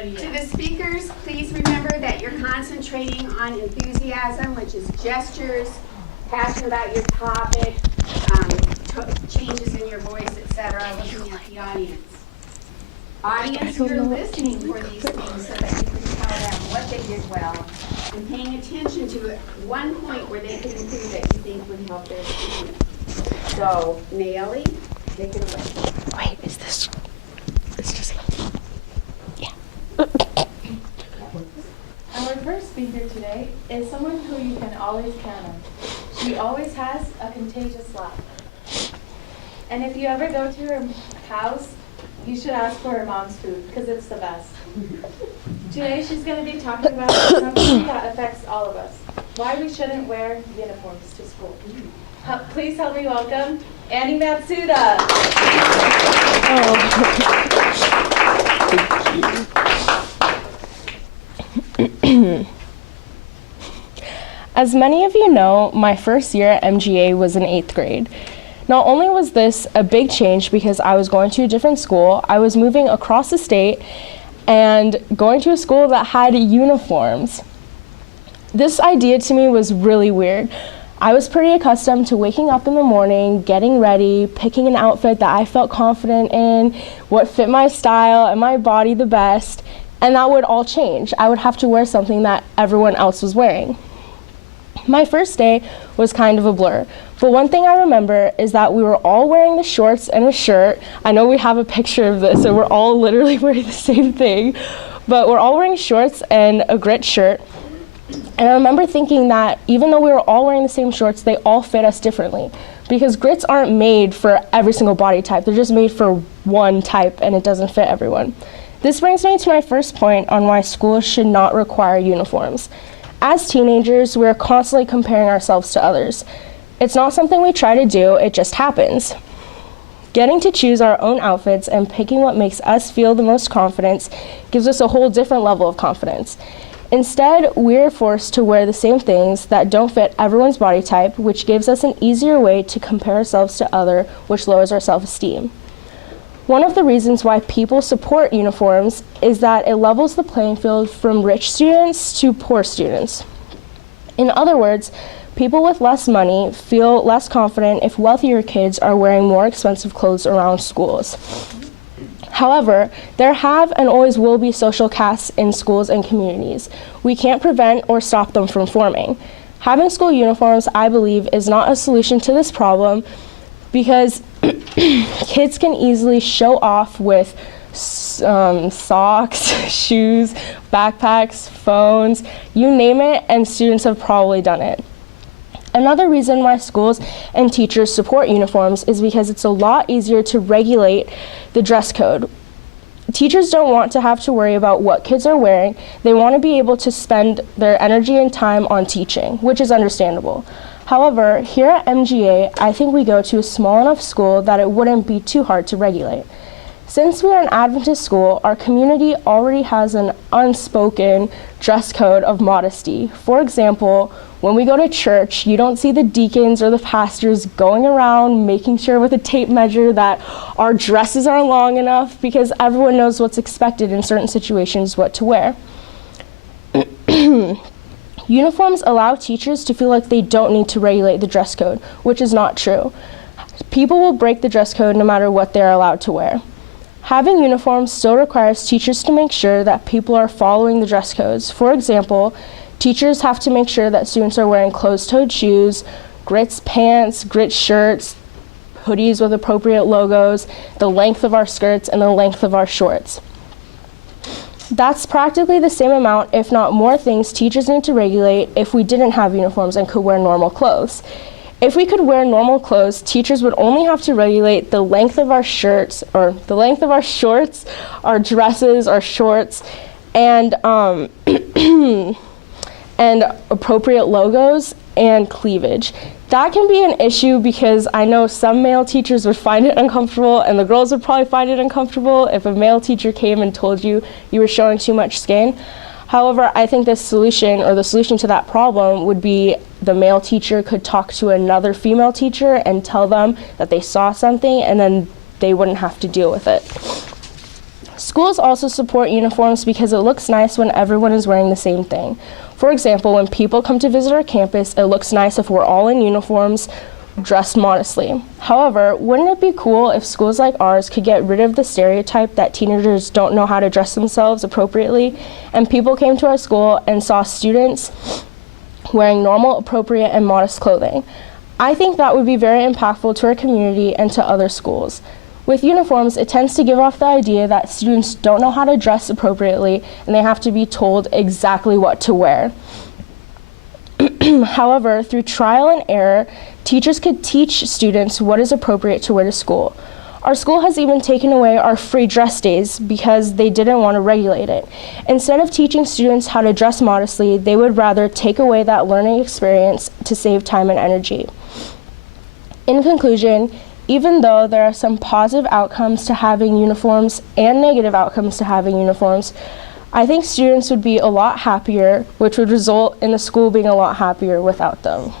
ready To yet. the speakers, please remember that you're concentrating on enthusiasm, which is gestures, passion about your topic, changes in your voice, etc., looking at the audience. Audience, you're listening for these things so that you can tell them what they did well and paying attention to one point where they can improve that you think would help their student. So, Naomi, take it away. Wait, is this? It's just. Yeah. Our first speaker today is someone who you can always count on. She always has a contagious laugh. And if you ever go to her house, you should ask for her mom's food, because it's the best. Today she's going to be talking about something that affects all of us, why we shouldn't wear uniforms to school. Please help me welcome Annie Matsuda. As many of you know, my first year at MGA was in 8th grade. Not only was this a big change because I was going to a different school, I was moving across the state and going to a school that had uniforms. This idea to me was really weird. I was pretty accustomed to waking up in the morning, getting ready, picking an outfit that I felt confident in, what fit my style and my body the best, and that would all change. I would have to wear something that everyone else was wearing. My first day was kind of a blur, but one thing I remember is that we were all wearing the shorts and a shirt. I know we have a picture of this, and we're all literally wearing the same thing, but we're all wearing shorts and a grit shirt. And I remember thinking that even though we were all wearing the same shorts, they all fit us differently, because grits aren't made for every single body type. They're just made for one type, and it doesn't fit everyone. This brings me to my first point on why schools should not require uniforms. As teenagers, we are constantly comparing ourselves to others. It's not something we try to do, it just happens. Getting to choose our own outfits and picking what makes us feel the most confidence gives us a whole different level of confidence. Instead, we're forced to wear the same things that don't fit everyone's body type, which gives us an easier way to compare ourselves to others, which lowers our self-esteem. One of the reasons why people support uniforms is that it levels the playing field from rich students to poor students. In other words, people with less money feel less confident if wealthier kids are wearing more expensive clothes around schools. However, there have and always will be social castes in schools and communities. We can't prevent or stop them from forming. Having school uniforms, I believe, is not a solution to this problem, because kids can easily show off with socks, shoes, backpacks, phones, you name it, and students have probably done it. Another reason why schools and teachers support uniforms is because it's a lot easier to regulate the dress code. Teachers don't want to have to worry about what kids are wearing. They want to be able to spend their energy and time on teaching, which is understandable. However, here at MGA, I think we go to a small enough school that it wouldn't be too hard to regulate. Since we are an Adventist school, our community already has an unspoken dress code of modesty. For example, when we go to church, you don't see the deacons or the pastors going around making sure with a tape measure that our dresses are long enough, because everyone knows what's expected in certain situations what to wear. Uniforms allow teachers to feel like they don't need to regulate the dress code, which is not true. People will break the dress code no matter what they're allowed to wear. Having uniforms still requires teachers to make sure that people are following the dress codes. For example, teachers have to make sure that students are wearing closed-toed shoes, grits pants, grit shirts, hoodies with appropriate logos, the length of our skirts, and the length of our shorts. That's practically the same amount, if not more, things teachers need to regulate if we didn't have uniforms and could wear normal clothes. If we could wear normal clothes, teachers would only have to regulate the length of our shirts, or the length of our shorts, our dresses, our shorts, and and appropriate logos and cleavage. That can be an issue because I know some male teachers would find it uncomfortable, and the girls would probably find it uncomfortable if a male teacher came and told you you were showing too much skin. However, I think the solution to that problem would be the male teacher could talk to another female teacher and tell them that they saw something, and then they wouldn't have to deal with it. Schools also support uniforms because it looks nice when everyone is wearing the same thing. For example, when people come to visit our campus, it looks nice if we're all in uniforms, dressed modestly. However, wouldn't it be cool if schools like ours could get rid of the stereotype that teenagers don't know how to dress themselves appropriately, and people came to our school and saw students wearing normal, appropriate, and modest clothing? I think that would be very impactful to our community and to other schools. With uniforms, it tends to give off the idea that students don't know how to dress appropriately and they have to be told exactly what to wear. However, through trial and error, teachers could teach students what is appropriate to wear to school. Our school has even taken away our free dress days because they didn't want to regulate it. Instead of teaching students how to dress modestly, they would rather take away that learning experience to save time and energy. In conclusion, even though there are some positive outcomes to having uniforms and negative outcomes to having uniforms, I think students would be a lot happier, which would result in the school being a lot happier without them.